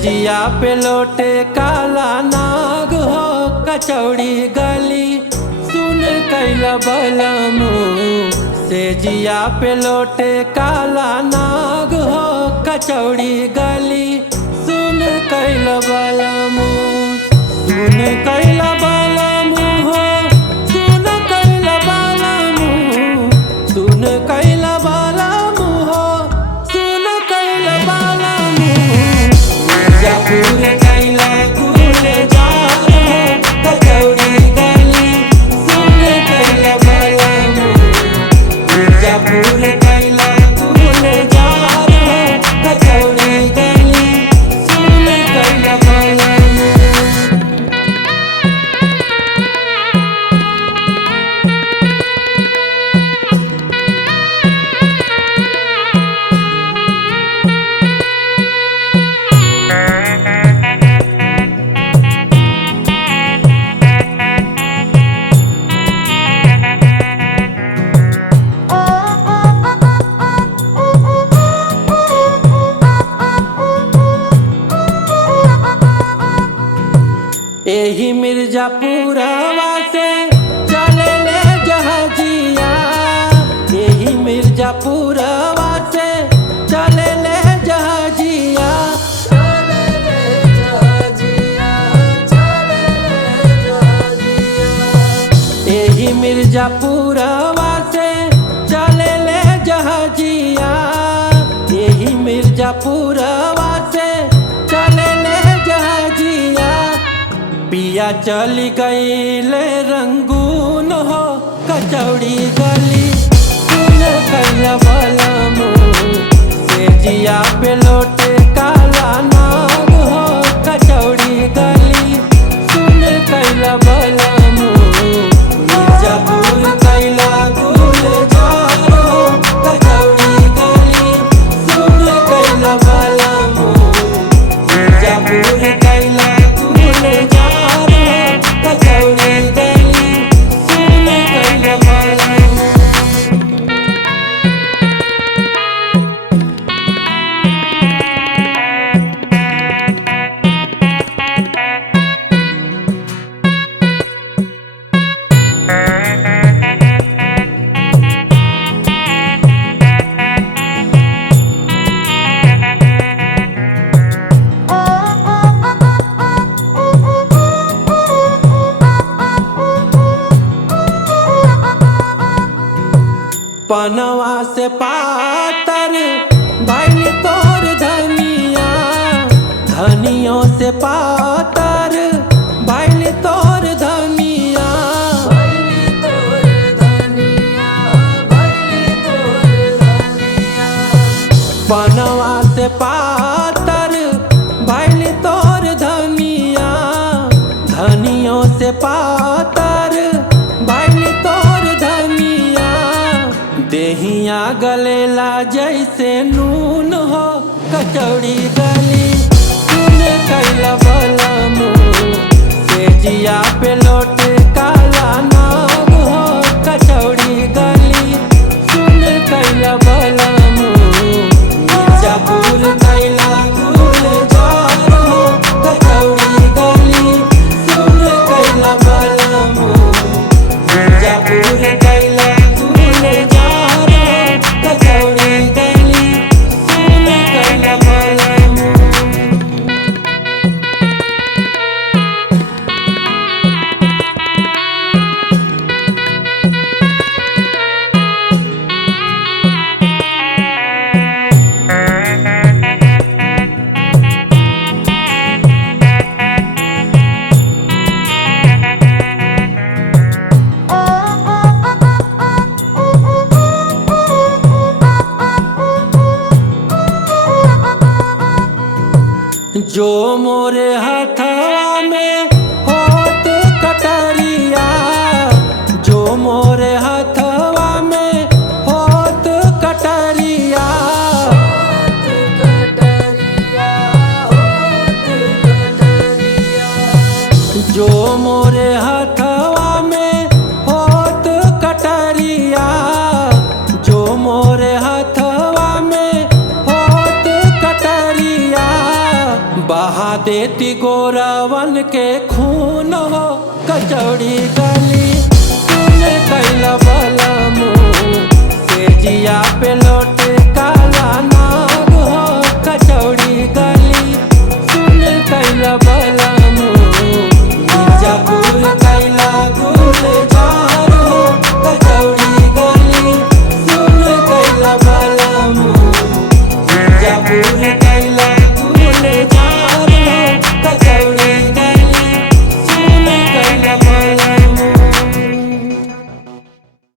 सेजिया पे लोटे काला नाग हो कचौड़ी गली सुन कैला बलमू। सेजिया पे लोटे काला नाग हो कचौड़ी गली सुन कैला बलमू। सुन कैला बलमू हो सुन कैला बलमू। सुन कैला बलमू हो सुन कैला बलमू। मिर्जापुर कैला गुल जार हो कचौड़ी गली सुन कैला बलमू। मिर्जापुर कैला गुल जार हो कचौड़ी गली सुन कैला बलमू। एही मिर्जापुरवा से चले ले जहाजिया। एही मिर्जापुरवा से चले ले जहाजिया। चले ले जहाजिया, चले ले जहाजिया। एही मिर्जापुरवा से चले ले जहाजिया। एही मिर्जापुरवा से चले ले जहाजिया। पिया चली गईले रंगून हो कचौड़ी गली सुन कैला बलमू। सेजिया पे लोटे काला नाग हो कचौड़ी गली सुन कैला बलमू। मिर्जापुर कैला गुल जार हो कचौड़ी गली सुन कैला बलमू। मिर्जापुर कैला गुल जार कचौड़ी गली सुन कैला बलमू। पनवा से पातर भइल तोर धनिया। धनियों से पातर भइल तोर धनिया। पनवा से पातर भइल तोर धनिया। धनियों से पातर भइल तोर धनिया। देहिया गलेला जैसे नून हो कचौड़ी गली सुन कैला बलमू। सेजिया पे लोटे काला नाग हो कचौड़ी गली सुन कैला बलमू। मिर्जापुर कैला गुल जार हो कचौड़ी गली सुन कैला बलमू। मिर्जापुर कैला गुल जार हो कचौड़ी गली सुन कैला बलमू। जो मोरे हथवा में होत कटरिया। जो मोरे हथवा में होत कटरिया। जो मोरे हथवा में होत कटरिया। जो मोरे हथवा में होत कटरिया। बहा देती गोरावन के खून हो कचौड़ी गली तूने कैला बलमू से जिया पे लौट